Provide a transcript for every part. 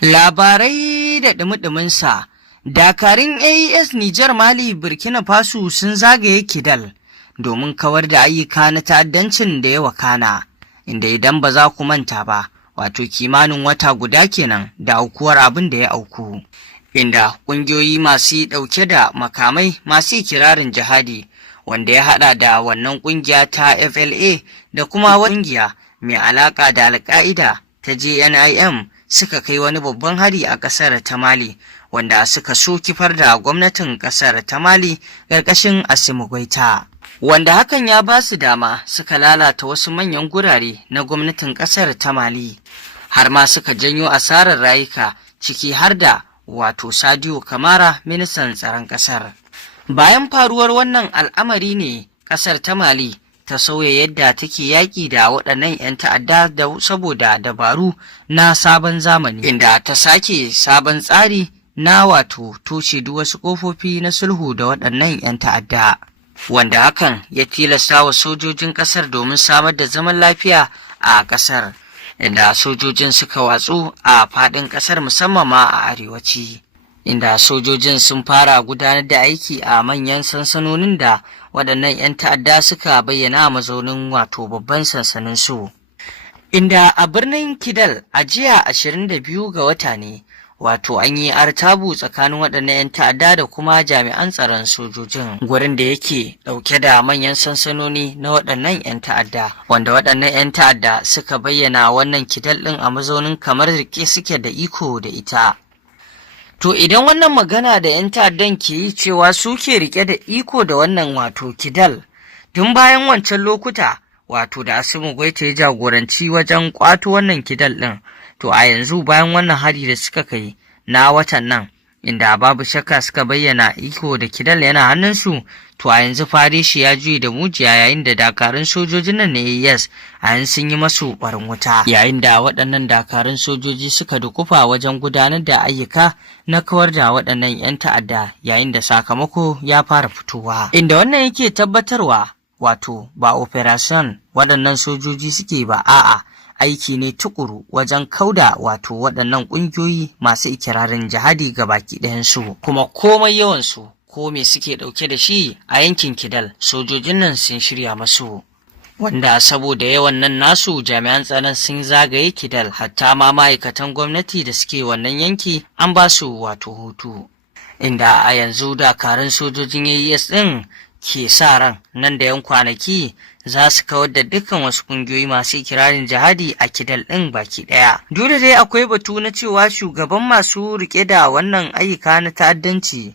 Labarai da ɗumi-ɗuminsa, dakarun AES Nijar Mali Burkina Faso sun zagaye Kidal domin kawar da ayyuka na ta'addancin da ya wakana, inda idan ba za ku manta ba, wato kimanin wata guda kenan da aukuwar abin da ya auku, inda ƙungiyoyi masu ɗauke da makamai masu ikirarin jihadi, wanda ya haɗa da wannan ƙungiya ta FLA da kuma ƙungiya mai alaƙa da Al-Qaida ta JNIM suka kai wani babban hari a ƙasar ta Mali, wanda suka so kifar da gwamnatin ƙasar ta Mali ƙarƙashin Assimi Goïta, wanda hakan ya ba su dama suka lalata wasu manyan gurare na gwamnatin ƙasar ta Mali, har ma suka janyo asarar rayuka, ciki har da wato Sadio Kamara, ministan tsaron ƙasar. Bayan faruwar wannan al'amari ne ƙasar ta Mali ta sauya yadda take yaƙi da waɗannan 'yan ta'adda saboda dabaru na sabon zamani, inda ta sake sabon tsari na wato toshe duk wasu ƙofofi na sulhu da waɗannan 'yan ta'adda, wanda hakan ya tilasta wa sojojin ƙasar domin samar da zaman lafiya a ƙasar, inda sojojin suka watsu a faɗin ƙasar musamman ma a arewaci, inda sojojin sun fara gudanar da aiki a manyan sansanonin da waɗannan 'yan ta'adda suka bayyana a mazaunin wato babban sansanin su, inda a birnin Kidal a jiya 22 ga wata ne wato an yi artabu tsakanin waɗannan 'yan ta'adda da kuma jami'an tsaron sojojin, gurin da yake ɗauke da manyan sansanoni na waɗannan 'yan ta'adda, wanda waɗannan 'yan ta'adda suka bayyana wannan Kidal ɗin a mazaunin kamar rike suke da iko da ita. To idan wannan magana da 'yan ta'addan ke yi cewa su ke rike da iko da wannan wato Kidal, tun bayan wancan lokuta wato da Assimi Goïta ya jagoranci wajen kwato wannan Kidal ɗin, to a yanzu bayan wannan hari da suka kai na watan nan, inda babu shakka suka bayyana iko da Kidal yana hannunsu, to a yanzu Farishi ya juye da mujiya, yayin da dakarun sojojin nan na AES a yanzu sun yi masu barin wuta, yayin da waɗannan dakarun sojoji suka dukufa wajen gudanar da ayyuka na kawar da waɗannan 'yan ta'adda, yayin da sakamako ya fara fitowa, inda wannan yake tabbatarwa wato ba operation waɗannan sojoji suke ba, a'a aiki ne tukuru wajen kauda wato waɗannan ƙungiyoyi masu ikirarin jihadi ga baki ɗayansu, kuma komai yawansu ko me suke ɗauke da shi a yankin Kidal sojojin nan sun shirya masu, wanda saboda yawan nan nasu jami'an tsaron sun zagaye Kidal, hatta ma ma'aikatan gwamnati da suke wannan yanki an ba su wato hutu, inda a yanzu dakarun sojojin AES ɗin ke sa ran nan da 'yan kwanaki za su kawar da dukkan wasu ƙungiyoyi masu ikirarin jihadi a Kidal ɗin baki ɗaya. Duk da dai akwai batu na cewa shugaban masu riƙe da wannan ayyuka na ta'addanci,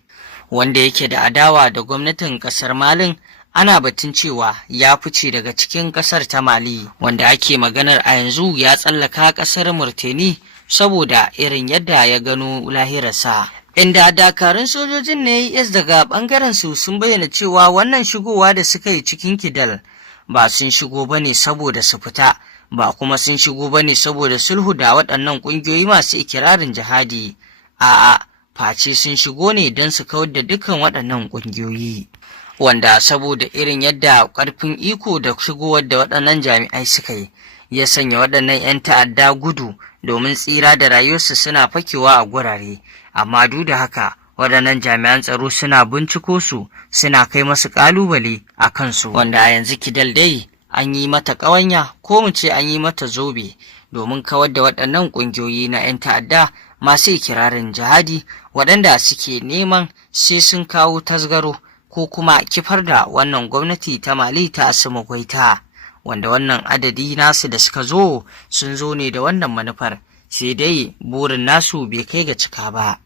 wanda yake da adawa da gwamnatin ƙasar Malin, ana batun cewa ya fice daga cikin ƙasar ta Mali, wanda ake maganar a yanzu ya tsallaka ƙasar Murtani saboda irin yadda ya gano lahirarsa. Inda dakarun sojojin na AES daga ɓangaren su sun bayyana cewa wannan shigowa da suka yi cikin Kidal ba sun shigo ba ne saboda su fita, ba kuma sun shigo ba ne saboda sulhu da waɗannan ƙungiyoyi masu ikirarin jihadi, a'a face sun shigo ne don su kawar da dukkan waɗannan ƙungiyoyi, wanda saboda irin yadda ƙarfin iko da shigowar da waɗannan jami'ai suka yi ya sanya waɗannan 'yan ta'adda gudu domin tsira da rayuwarsu suna fakewa a gurare, amma duk da haka waɗannan jami'an tsaro suna binciko su, suna kai masu ƙalubale a kansu, wanda a yanzu Kidal dai an yi mata ƙawanya ko mu ce an yi mata zobe domin kawar da waɗannan ƙungiyoyi na 'yan ta'adda masu ikirarin jihadi, waɗanda suke neman sai sun kawo tasgaro ko kuma kifar da wannan gwamnati ta Mali ta Assimi Goïta, wanda wannan adadi nasu da suka zo sun zo ne da wannan manufar, sai dai burin nasu bai kai ga cika ba,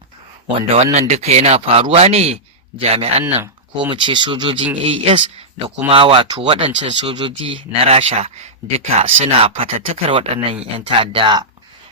wanda wannan duka yana faruwa ne jami'an nan ko mu ce sojojin AES da kuma wato waɗancan sojoji na Rasha duka suna fatattakar waɗannan 'yan ta'adda,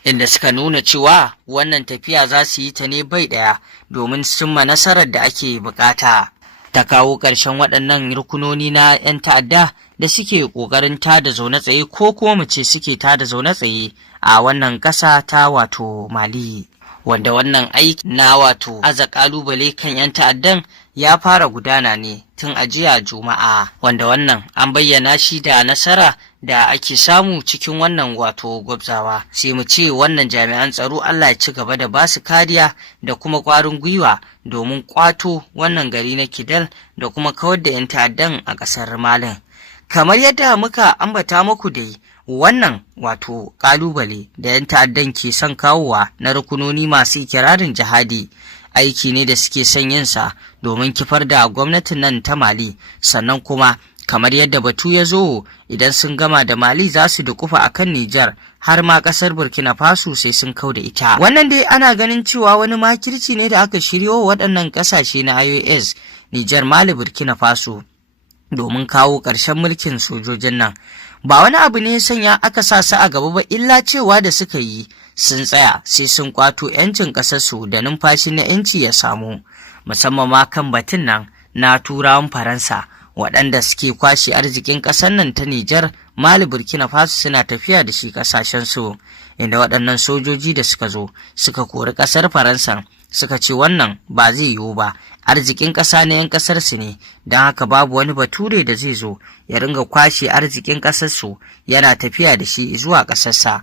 inda suka nuna cewa wannan tafiya za su yi ta ne bai ɗaya domin cimma nasarar da ake bukata ta kawo ƙarshen waɗannan rukunoni na 'yan ta'adda da suke ƙoƙarin tada zaune tsaye ko kuma mu ce suke tada zaune tsaye a wannan ƙasa ta wato Mali, wanda wannan aiki na wato aza kalubale kan 'yan ta'addan ya fara gudana ne tun a jiya Juma'a, wanda wannan an bayyana shi da nasara da ake samu cikin wannan wato gwabzawa. Sai mu ce wannan jami'an tsaro Allah ya ci gaba da ba su kariya da kuma ƙwarin gwiwa domin ƙwato wannan gari na Kidal da kuma kawar da 'yan ta'addan a ƙasar Malin. Kamar yadda muka ambata muku dai, wannan wato ƙalubale da 'yan ta'addan ke son kawowa na rukunoni masu ikirarin jihadi aiki ne da suke son yinsa domin kifar da gwamnatin nan ta Mali, sannan kuma kamar yadda batu ya zo idan sun gama da Mali za su dukufa akan Nijar har ma ƙasar Burkina Faso sai sun kau da ita. Wannan dai ana ganin cewa wani makirci ne da aka shiryo waɗannan ƙasashe na IOS, Nijar, Mali, Burkina Faso domin kawo ƙarshen mulkin sojojin nan. Ba wani abu ne sanya aka sa su a gaba ba illa cewa da suka yi sun tsaya sai sun kwato 'yancin ƙasarsu da numfashi na 'yanci ya samu, musamman ma kan batun nan na Turawan Faransa waɗanda suke kwashe arzikin ƙasar nan ta Nijar, Mali, Burkina Faso suna tafiya da shi ƙasashensu, inda waɗannan sojoji da suka zo suka kori ƙasar Faransa suka ce wannan ba zai yiwu ba, arzikin ƙasa na 'yan ƙasarsu ne, don haka babu wani bature da zai zo ya ringa kwashe arzikin ƙasarsu yana tafiya da shi zuwa ƙasarsa,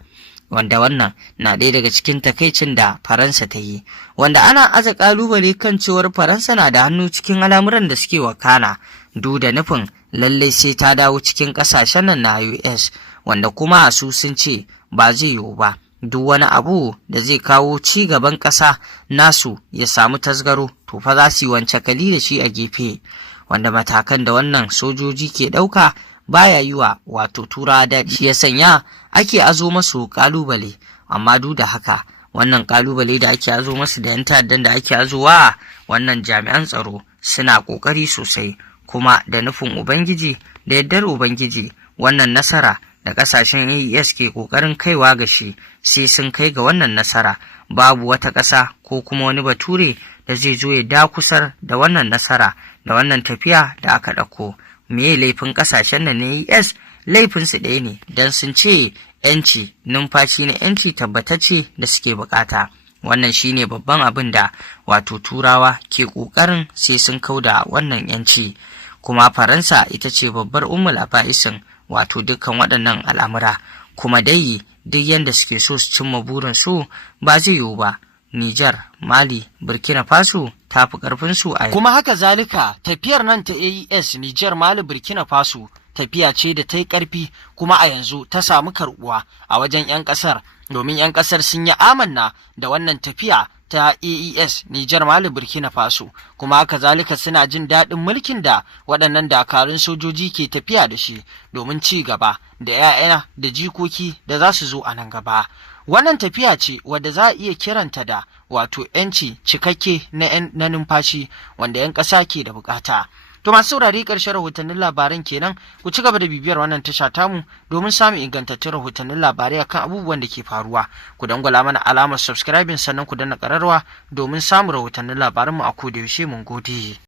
wanda wannan na ɗaya daga cikin takaicin da Faransa ta yi, wanda ana aza ƙalubale kan cewar Faransa na da hannu cikin al'amuran da suke wakana, duk da nufin lallai sai ta dawo cikin ƙasashen nan na US, wanda kuma su sun ce ba zai yiwu ba. Duk wani abu da zai kawo ci gaban ƙasa nasu ya samu tasgaro to fa za su yi wance kali da shi a gefe, wanda matakan da wannan sojoji ke ɗauka baya yi wa wato Turawa daɗi, shi ya sanya ake azo masu ƙalubale. Amma duk da haka wannan ƙalubale da ake azo masu da 'yan ta'addan da ake azowa wannan jami'an tsaro suna ƙoƙari sosai, kuma da nufin Ubangiji da yardar Ubangiji wannan nasara da ƙasashen AES ke ƙoƙarin kaiwa ga shi sai sun kai ga wannan nasara. Babu wata ƙasa ko kuma wani bature da zai zo ya dakusar da wannan nasara da wannan tafiya da aka ɗauko. Me laifin ƙasashen nan na AES? Laifinsu ɗaya ne, don sun ce 'yanci, numfashi na 'yanci tabbatacce da suke buƙata. Wannan shine babban abin da wato Turawa ke ƙoƙarin sai sun kauda wannan 'yanci, kuma Faransa ita ce babbar ummul aba'isin wato dukkan waɗannan al'amura, kuma dai duk yanda suke so su cimma burinsu ba zai yiwu ba. Nijar, Mali, Burkina Faso ta fi ƙarfinsu a yau. Kuma haka zalika tafiyar nan ta AES Nijar, Mali, Burkina Faso tafiya ce da ta yi ƙarfi kuma a yanzu ta samu karɓuwa a wajen 'yan ƙasar, domin 'yan ƙasar sun yi amanna da wannan tafiya ta AES Nijar, Mali, Burkina Faso, kuma haka zalika suna jin daɗin mulkin da waɗannan dakarun sojoji ke tafiya da shi domin ci gaba da 'ya'ya da jikoki da za su zo a nan gaba. Wannan tafiya ce wadda za a iya kiranta da wato 'yanci cikakke na numfashi wanda 'yan ƙasa ke da bukata. To masu saurari ƙarshen rahotannin labaran kenan, ku ci gaba da bibiyar wannan tasha tamu domin samun ingantattun rahotannin labarai akan abubuwan da ke faruwa. Ku dangwala mana alamar subscribing sannan ku danna ƙararrawa domin samun rahotannin labaranmu a koda yaushe. Mun gode.